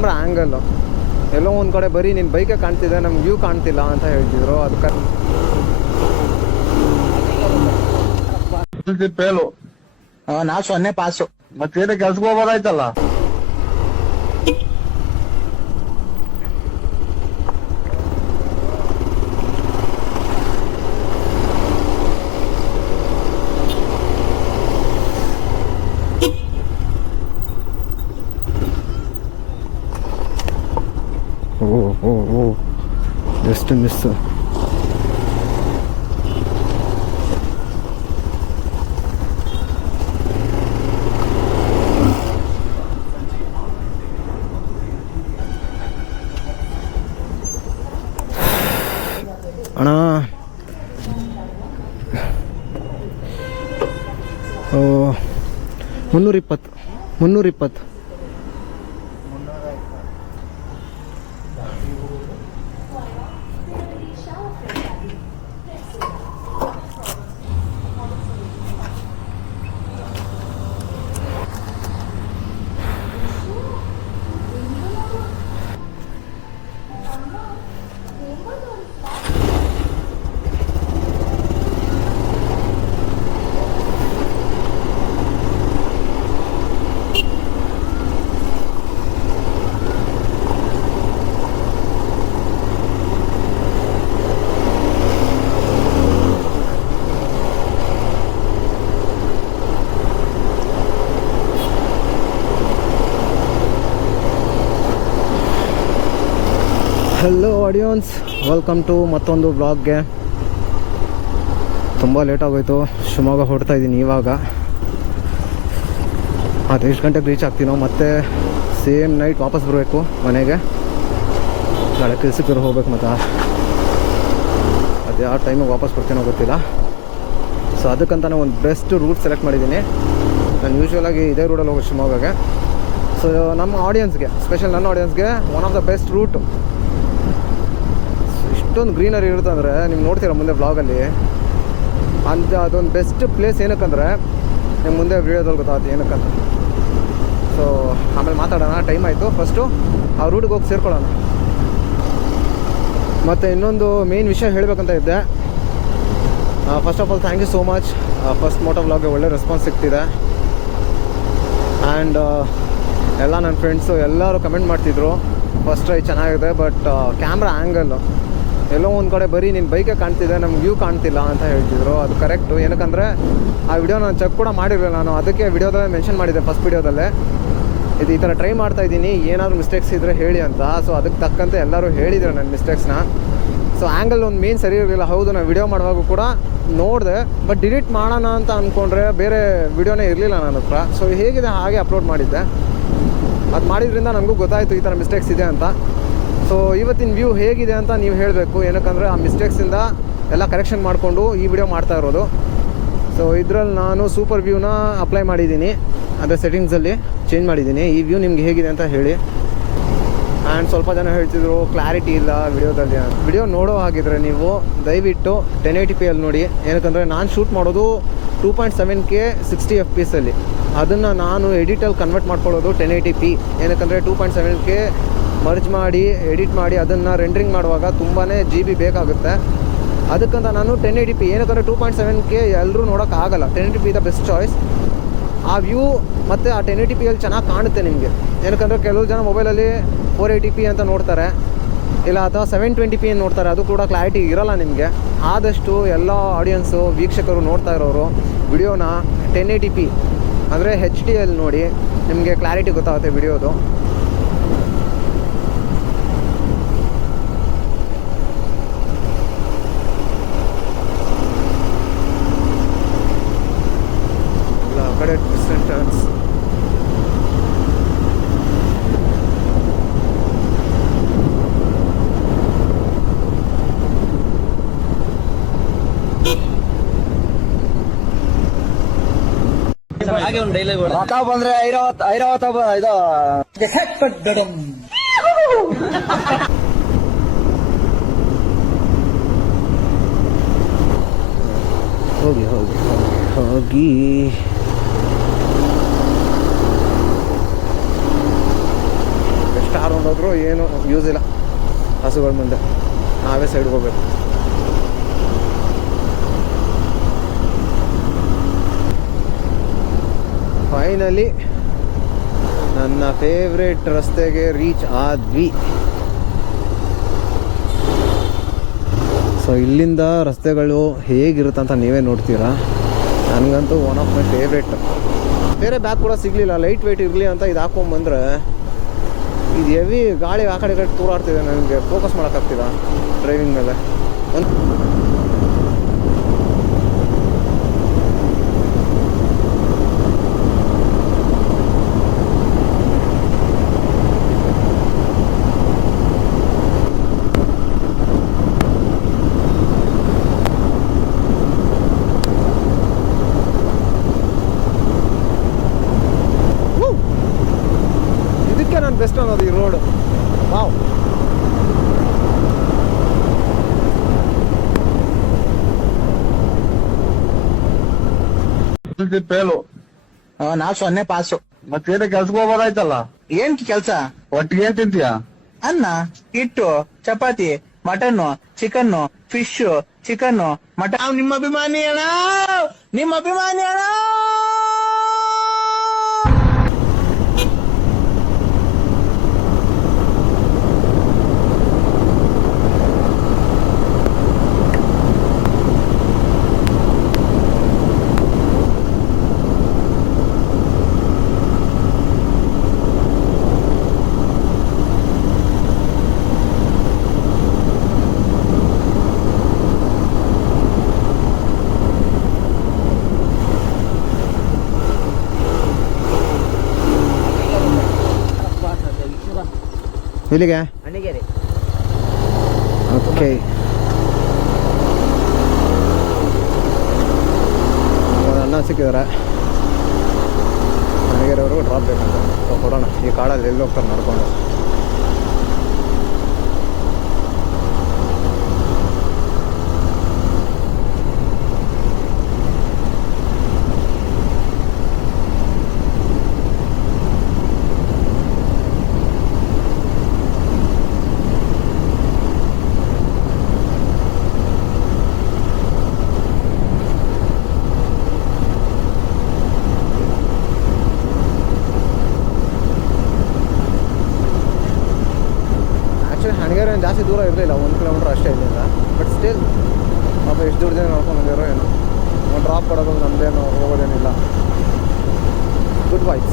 Camera angle ಎಲ್ಲೋ ಒಂದು ಕಡೆ ಬರೀ ನಿನ್ನ ಬೈಕೇ ಕಾಣ್ತಿದೆ ನಮ್ಗೆ ವ್ಯೂ ಕಾಣ್ತಿಲ್ಲ ಅಂತ ಹೇಳ್ತಿದ್ರು. ಅದಕ್ಕೆ ಪೇಲು ನಾ ಸೊನ್ನೆ ಪಾಸು ಮತ್ತೇನ ಕೆಲ್ಸಕ್ಕೆ ಹೋಗೋದಾಯ್ತಲ್ಲ? ಅಣ್ಣ. ಓ ಮುನ್ನೂರಿಪ್ಪತ್ತು ಮುನ್ನೂರಿಪ್ಪತ್ತು. ಹಲೋ ಆಡಿಯನ್ಸ್ ವೆಲ್ಕಮ್ ಟು ಮತ್ತೊಂದು ಬ್ಲಾಗ್ಗೆ ತುಂಬ ಲೇಟ್ ಆಗೋಯ್ತು. ಶಿವಮೊಗ್ಗ ಹೊಡ್ತಾ ಇದ್ದೀನಿ ಇವಾಗ. ಅದು ಎಷ್ಟು ಗಂಟೆಗೆ ರೀಚ್ ಆಗ್ತೀನೋ? ಮತ್ತೆ ಸೇಮ್ ನೈಟ್ ವಾಪಸ್ ಬರಬೇಕು ಮನೆಗೆ. ನಾಳೆ ಕೆಲ್ಸಕ್ಕೆ ಹೋಗ್ಬೇಕು ಮತ್ತು. ಅದು ಯಾವ ಟೈಮಿಗೆ ವಾಪಸ್ ಬರ್ತೀನೋ ಗೊತ್ತಿಲ್ಲ. ಸೊ ಅದಕ್ಕಂತಾನೆ ಒಂದು ಬೆಸ್ಟ್ ರೂಟ್ ಸೆಲೆಕ್ಟ್ ಮಾಡಿದ್ದೀನಿ. ನಾನು ಯೂಶ್ವಲಾಗಿ ಇದೇ ರೂಟಲ್ಲಿ ಹೋಗೋ ಶಿವಮೊಗ್ಗಗೆ. ಸೊ ನಮ್ಮ ಆಡಿಯನ್ಸ್ಗೆ ಸ್ಪೆಷಲ್ ನನ್ನ ಆಡಿಯನ್ಸ್ಗೆ one of the best route ಇಷ್ಟೊಂದು ಗ್ರೀನರಿ ಇರುತ್ತೆ ಅಂದರೆ ನೀವು ನೋಡ್ತೀರಾ ಮುಂದೆ ಬ್ಲಾಗಲ್ಲಿ ಅಂತ ಅದೊಂದು ಬೆಸ್ಟ್ ಪ್ಲೇಸ್ ಏನಕ್ಕಂದ್ರೆ ನಿಮ್ಮ ಮುಂದೆ ವೀಡಿಯೋದಲ್ಲಿ ಗೊತ್ತಾಗುತ್ತೆ ಏನಕ್ಕಂತ. ಸೊ ಆಮೇಲೆ ಮಾತಾಡೋಣ ಟೈಮ್ ಆಯಿತು. ಫಸ್ಟು ಆ ರೂಟಿಗೆ ಹೋಗಿ ಸೇರ್ಕೊಳ್ಳೋಣ. ಮತ್ತು ಇನ್ನೊಂದು ಮೇನ್ ವಿಷಯ ಹೇಳಬೇಕಂತ ಇದ್ದೆ. First of all thank you so much first moto ಬ್ಲಾಗ್ಗೆ ಒಳ್ಳೆ ರೆಸ್ಪಾನ್ಸ್ ಸಿಗ್ತಿದೆ ಆ್ಯಂಡ್ ಎಲ್ಲ ನನ್ನ ಫ್ರೆಂಡ್ಸು ಎಲ್ಲರೂ ಕಮೆಂಟ್ ಮಾಡ್ತಿದ್ರು. ಫಸ್ಟ್ ಟ್ರೈ ಚೆನ್ನಾಗಿದೆ ಬಟ್ ಕ್ಯಾಮ್ರಾ ಆ್ಯಂಗಲ್ಲು ಎಲ್ಲೋ ಒಂದು ಕಡೆ ಬರೀ ನಿನ್ನ ಬೈಕೇ ಕಾಣ್ತಿದೆ, ನಮ್ಗೆ ವ್ಯೂ ಕಾಣ್ತಿಲ್ಲ ಅಂತ ಹೇಳ್ತಿದ್ರು. ಅದು ಕರೆಕ್ಟು ಏನಕ್ಕಂದರೆ, ಆ ವಿಡಿಯೋ ನಾನು ಚೆಕ್ ಕೂಡ ಮಾಡಿರಲಿಲ್ಲ ನಾನು. ಅದಕ್ಕೆ ವಿಡಿಯೋದಲ್ಲೇ ಮೆನ್ಷನ್ ಮಾಡಿದ್ದೆ ಫಸ್ಟ್ ವಿಡಿಯೋದಲ್ಲೇ ಇದು ಈ ಥರ ಟ್ರೈ ಮಾಡ್ತಾ ಇದ್ದೀನಿ. ಏನಾದರೂ ಮಿಸ್ಟೇಕ್ಸ್ ಇದ್ದರೆ ಹೇಳಿ ಅಂತ. ಸೊ ಅದಕ್ಕೆ ತಕ್ಕಂತೆ ಎಲ್ಲರೂ ಹೇಳಿದ್ರು ನನ್ನ ಮಿಸ್ಟೇಕ್ಸ್ನ ಸೊ ಆ್ಯಂಗಲ್ ಒಂದು ಮೇನ್ ಸರಿ ಇರಲಿಲ್ಲ. ಹೌದು, ನಾನು ವಿಡಿಯೋ ಮಾಡುವಾಗ ಕೂಡ ನೋಡಿದೆ. ಬಟ್ ಡಿಲೀಟ್ ಮಾಡೋಣ ಅಂತ ಅಂದ್ಕೊಂಡ್ರೆ ಬೇರೆ ವಿಡಿಯೋನೇ ಇರಲಿಲ್ಲ ನನ್ನ ಹತ್ರ. ಸೊ ಹೇಗಿದೆ ಹಾಗೆ ಅಪ್ಲೋಡ್ ಮಾಡಿದ್ದೆ. ಅದು ಮಾಡಿದ್ರಿಂದ ನನಗೂ ಗೊತ್ತಾಯಿತು ಈ ಥರ ಮಿಸ್ಟೇಕ್ಸ್ ಇದೆ ಅಂತ. ಸೊ ಇವತ್ತಿನ ವ್ಯೂ ಹೇಗಿದೆ ಅಂತ ನೀವು ಹೇಳಬೇಕು. ಏನಕ್ಕಂದರೆ ಆ ಮಿಸ್ಟೇಕ್ಸಿಂದ ಎಲ್ಲ ಕರೆಕ್ಷನ್ ಮಾಡಿಕೊಂಡು ಈ ವಿಡಿಯೋ ಮಾಡ್ತಾ ಇರೋದು. ಸೊ ಇದರಲ್ಲಿ ನಾನು ಸೂಪರ್ ವ್ಯೂನ ಅಪ್ಲೈ ಮಾಡಿದ್ದೀನಿ. ಅದರ ಸೆಟ್ಟಿಂಗ್ಸಲ್ಲಿ ಚೇಂಜ್ ಮಾಡಿದ್ದೀನಿ. ಈ ವ್ಯೂ ನಿಮ್ಗೆ ಹೇಗಿದೆ ಅಂತ ಹೇಳಿ. ಆ್ಯಂಡ್ ಸ್ವಲ್ಪ ಜನ ಹೇಳ್ತಿದ್ರು ಕ್ಲಾರಿಟಿ ಇಲ್ಲ ವಿಡಿಯೋದಲ್ಲಿ ವಿಡಿಯೋ ನೋಡೋ ಹಾಗಿದ್ರೆ ನೀವು ದಯವಿಟ್ಟು ಟೆನ್ ಏಯ್ಟಿ ಪಿ ಅಲ್ಲಿ ನೋಡಿ. ಏನಕ್ಕಂದರೆ ನಾನು ಶೂಟ್ ಮಾಡೋದು two point seven K sixty F ಪೀಸಲ್ಲಿ ಅದನ್ನು ನಾನು ಎಡಿಟಲ್ಲಿ ಕನ್ವರ್ಟ್ ಮಾಡ್ಕೊಳ್ಳೋದು ten eighty P ಏನಕ್ಕಂದರೆ two point seven K merge ಮಾಡಿ, ಎಡಿಟ್ ಮಾಡಿ ಅದನ್ನು ರೆಂಡ್ರಿಂಗ್ ಮಾಡುವಾಗ ತುಂಬಾ ಜಿ ಬಿ ಬೇಕಾಗುತ್ತೆ. ಅದಕ್ಕಂತ ನಾನು ಟೆನ್ ಏಯ್ಟಿ ಪಿ ಏನಕ್ಕಂದರೆ ಟೂ ಪಾಯಿಂಟ್ ಸೆವೆನ್ ಕೆ ಎಲ್ಲರೂ ನೋಡೋಕ್ಕಾಗಲ್ಲ ten eighty P the best choice ಆ ವ್ಯೂ ಮತ್ತು ಆ ಟೆನ್ ಏಯ್ಟಿ ಪಿಯಲ್ಲಿ ಚೆನ್ನಾಗಿ ಕಾಣುತ್ತೆ ನಿಮಗೆ. ಏನಕ್ಕಂದರೆ ಕೆಲವು ಜನ ಮೊಬೈಲಲ್ಲಿ ಫೋರ್ ಏಯ್ಟಿ ಪಿ ಅಂತ ನೋಡ್ತಾರೆ. ಇಲ್ಲ, ಅಥವಾ ಸೆವೆನ್ ಟ್ವೆಂಟಿ ಪಿ ನೋಡ್ತಾರೆ. ಅದು ಕೂಡ ಕ್ಲಾರಿಟಿ ಇರೋಲ್ಲ ನಿಮಗೆ. ಆದಷ್ಟು ಎಲ್ಲ ಆಡಿಯನ್ಸು ವೀಕ್ಷಕರು ನೋಡ್ತಾ ಇರೋರು ವಿಡಿಯೋನ ಟೆನ್ ಏಯ್ಟಿ ಪಿ ಅಂದರೆ ಹೆಚ್ ಡಿ ನೋಡಿ ನಿಮಗೆ ಕ್ಲಾರಿಟಿ ಗೊತ್ತಾಗುತ್ತೆ ವಿಡಿಯೋದು ಇಲ್ಲ ಆ ಕಡೆ ಡಿಸ್ಟೆಂಟ್ ಟರ್ನ್ಸ್ ಹಾಗೆ ಒಂದು ಡೈಲಾಗ್ ಬಂದ್ರೆ ಐರಾವತ್ ಐರಾವತ ಇದು ಹೋಗಿ ಹೋಗಿ ಹೋಗಿ. ಎಷ್ಟು ಆರು ಹೋದ್ರು ಏನು ಯೂಸ್ ಇಲ್ಲ. ಹಸುಗಳ ಮುಂದೆ. ನಾವೇ ಸೈಡ್ಗೆ ಹೋಗ್ಬೇಕು. ಫೈನಲಿ ನನ್ನ ಫೇವ್ರೇಟ್ ರಸ್ತೆಗೆ ರೀಚ್ ಆದ್ವಿ. ಸೊ ಇಲ್ಲಿಂದ ರಸ್ತೆಗಳು ಹೇಗಿರುತ್ತೆ ಅಂತ ನೀವೇ ನೋಡ್ತೀರಾ? ನನಗಂತೂ ಒನ್ ಆಫ್ ಮೈ ಫೇವ್ರೇಟ್ ಬೇರೆ ಬ್ಯಾಗ್ ಕೂಡ ಸಿಗಲಿಲ್ಲ ಲೈಟ್ ವೆಯ್ಟ್ ಇರಲಿ ಅಂತ ಇದು ಹಾಕೊಂಬಂದ್ರೆ ಇದು ಹೆವಿ ಗಾಳಿ ಆ ಕಡೆ ಕಡೆ ತೂರಾಡ್ತಿದೆ ನನಗೆ. ಫೋಕಸ್ ಮಾಡೋಕ್ಕಾಗ್ತಿಲ್ಲ ಡ್ರೈವಿಂಗ್ ಮೇಲೆ. ಒಂದು ನಾನು ಬೆಸ್ಟ್ ಅನ್ನೋದು ಈ ರೋಡ್ ವಾವ್ ಪೇಲು ನಾ ಸೊನ್ನೆ ಪಾಸು. ಮತ್ತೇನ ಕೆಲ್ಸಕ್ಕೆ ಹೋಗೋದಾಯ್ತಲ್ಲ? ಏನ್ ಕೆಲ್ಸ? ಒಟ್ಟಿಗೆ ಏನ್ ತಿಂತೀಯ? ಅನ್ನ ಹಿಟ್ಟು chapati mutton chicken fish chicken mutton ನಿಮ್ಮ ಅಭಿಮಾನಿ ಅಣ್ಣ ನಿಮ್ಮ ಅಭಿಮಾನಿ ಅಣ್ಣ ಇಲ್ಲಿಗೆ ಓಕೆ. ಅಣ್ಣ ಸಿಕ್ಕಿದ್ದಾರೆ. ನನಗೆರವರು ಡ್ರಾಪ್ ಬೇಕಂತ. ಕೊಡೋಣ. ಈ ಕಾಡಲ್ಲಿ ಎಲ್ಲಿ ಹೋಗ್ತಾರೆ ನಡ್ಕೊಂಡು ಆ್ಯಕ್ಚುಲಿ ಹಣಗೆರೆ ಏನು ಜಾಸ್ತಿ ದೂರ ಇರಲಿಲ್ಲ ಒಂದು ಕಿಲೋಮೀಟ್ರ್ ಅಷ್ಟೇ ಇಲ್ಲಿಂದ ಬಟ್ ಸ್ಟಿಲ್ ಪಾಪ ಎಷ್ಟು ದುಡ್ಡು ನೋಡ್ಕೊಂಡು ಬಂದಿರೋ ಏನು. ಒಂದು ಡ್ರಾಪ್ ಕೊಡೋದು ನಮ್ಮದೇನು ಹೋಗೋದೇನಿಲ್ಲ. ಗುಡ್ ವೈಸ್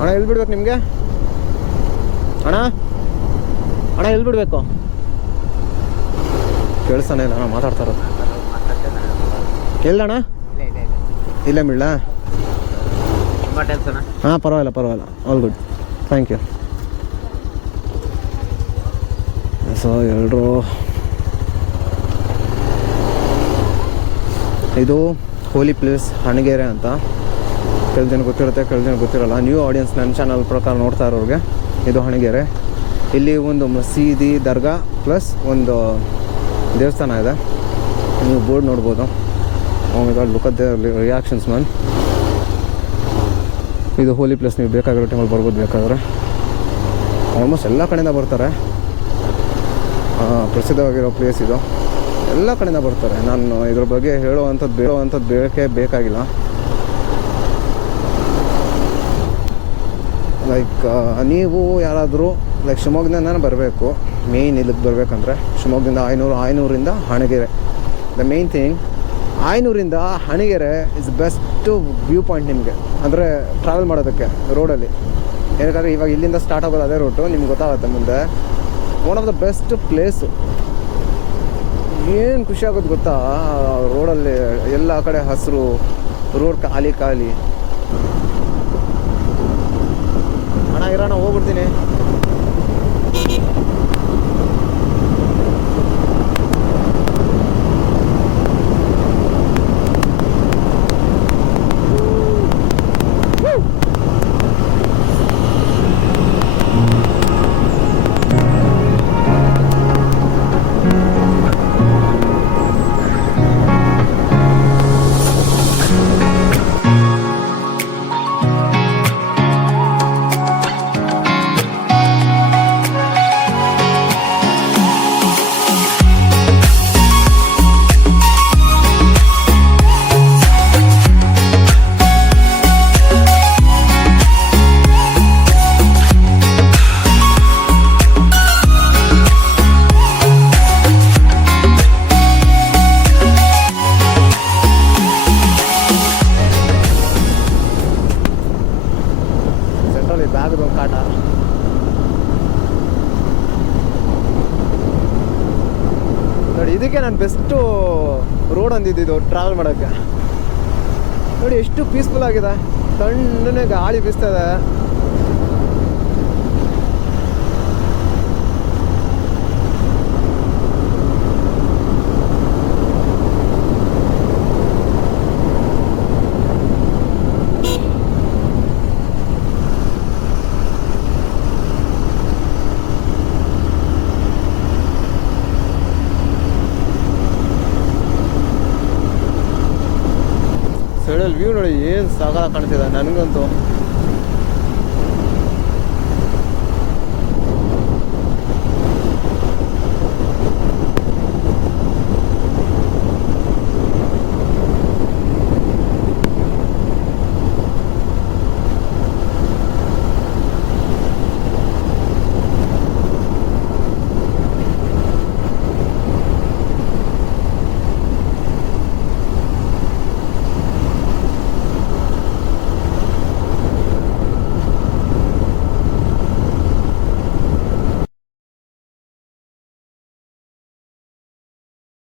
ಅಣ್ಣ ಎಲ್ಲಿ ಬಿಡ್ಬೇಕು ನಿಮಗೆ? ಅಣ್ಣ? ಅಣ್ಣ ಎಲ್ಲಿ ಬಿಡಬೇಕು ಕೇಳಿಸ್ತಾನೆ ಅಣ್ಣ ಮಾತಾಡ್ತಾ ಇರೋದು. ಎಲ್ಲಣ್ಣ ಇಲ್ಲೇ ಬಿಡ್ಲಾ ಹಾಂ ಪರವಾಗಿಲ್ಲ ಪರವಾಗಿಲ್ಲ. All good thank you so ಎಲ್ಲರೂ ಇದು ಹೋಲಿ ಪ್ಲೇಸ್ ಹಣಗೆರೆ ಅಂತ. ಕೆಲವು ಜನ ಗೊತ್ತಿರುತ್ತೆ ಕೆಲವು ಜನ ಗೊತ್ತಿರಲ್ಲ. ನ್ಯೂ ಆಡಿಯನ್ಸ್ ನನ್ನ ಚಾನಲ್ ಪ್ರಕಾರ ನೋಡ್ತಾ ಇರೋರಿಗೆ ಇದು ಹಣಗೆರೆ ಇಲ್ಲಿ ಒಂದು ಮಸೀದಿ, ದರ್ಗಾ ಪ್ಲಸ್ ಒಂದು ದೇವಸ್ಥಾನ ಇದೆ. ನೀವು ಬೋರ್ಡ್ ನೋಡ್ಬೋದು. ಅವಾಗ ಲುಕ್ ಅಟ್ ರಿಯಾಕ್ಷನ್ಸ್ ಮ್ಯಾನ್ ಇದು ಹೋಲಿ ಪ್ಲೇಸ್ ನೀವು ಬೇಕಾಗಿರೋ ಟೈಮಲ್ಲಿ ಬರ್ಬೋದು ಬೇಕಾದ್ರೆ. ಆಲ್ಮೋಸ್ಟ್ ಎಲ್ಲ ಕಡೆಯಿಂದ ಬರ್ತಾರೆ. ಪ್ರಸಿದ್ಧವಾಗಿರೋ ಪ್ಲೇಸ್ ಇದು. ಎಲ್ಲ ಕಡೆಯಿಂದ ಬರ್ತಾರೆ. ನಾನು ಇದ್ರ ಬಗ್ಗೆ ಹೇಳುವಂಥದ್ದು ಬೇಡುವಂಥದ್ದು ಬೇಕೇ ಬೇಕಾಗಿಲ್ಲ. ಲೈಕ್ ನೀವು ಯಾರಾದರೂ ಲೈಕ್ ಶಿವಮೊಗ್ಗದಿಂದನೇ ಬರಬೇಕು. ಮೇಯ್ನ್ ಇಲ್ಲಿಗೆ ಬರಬೇಕಂದ್ರೆ ಶಿವಮೊಗ್ಗದಿಂದ ಐನೂರು ಐನೂರಿಂದ Hanagere. The main thing ಐನೂರಿಂದ Hanagere is best view point ನಿಮಗೆ. ಅಂದರೆ ಟ್ರಾವೆಲ್ ಮಾಡೋದಕ್ಕೆ ರೋಡಲ್ಲಿ ಯಾಕಂದರೆ ಇವಾಗ ಇಲ್ಲಿಂದ ಸ್ಟಾರ್ಟ್ ಆಗೋದು ಅದೇ ರೂಟು ನಿಮ್ಗೆ ಗೊತ್ತಾಗುತ್ತೆ ಮುಂದೆ. One of the best place ಏನು ಖುಷಿ ಆಗೋದು ಗೊತ್ತಾ? ರೋಡಲ್ಲಿ ಎಲ್ಲ ಕಡೆ ಹಸಿರು, ರೋಡ್ ಖಾಲಿ ಖಾಲಿ. ಅಣ್ಣ ಇರೋಣ ಹೋಗ್ಬಿಡ್ತೀನಿ. ನಾನು ಬೆಸ್ಟು ರೋಡ್ ಅಂದಿದ್ದು ಟ್ರಾವೆಲ್ ಮಾಡೋಕ್ಕೆ. ನೋಡಿ ಎಷ್ಟು ಪೀಸ್ಫುಲ್ ಆಗಿದೆ. ತಣ್ಣನೆ ಗಾಳಿ ಬೀಸ್ತದೆ ಸೈಡಲ್ಲಿ ವ್ಯೂ ನೋಡಿ ಏನು ಸಾಗರ ಕಾಣ್ತಿದೆ? ನನಗಂತೂ.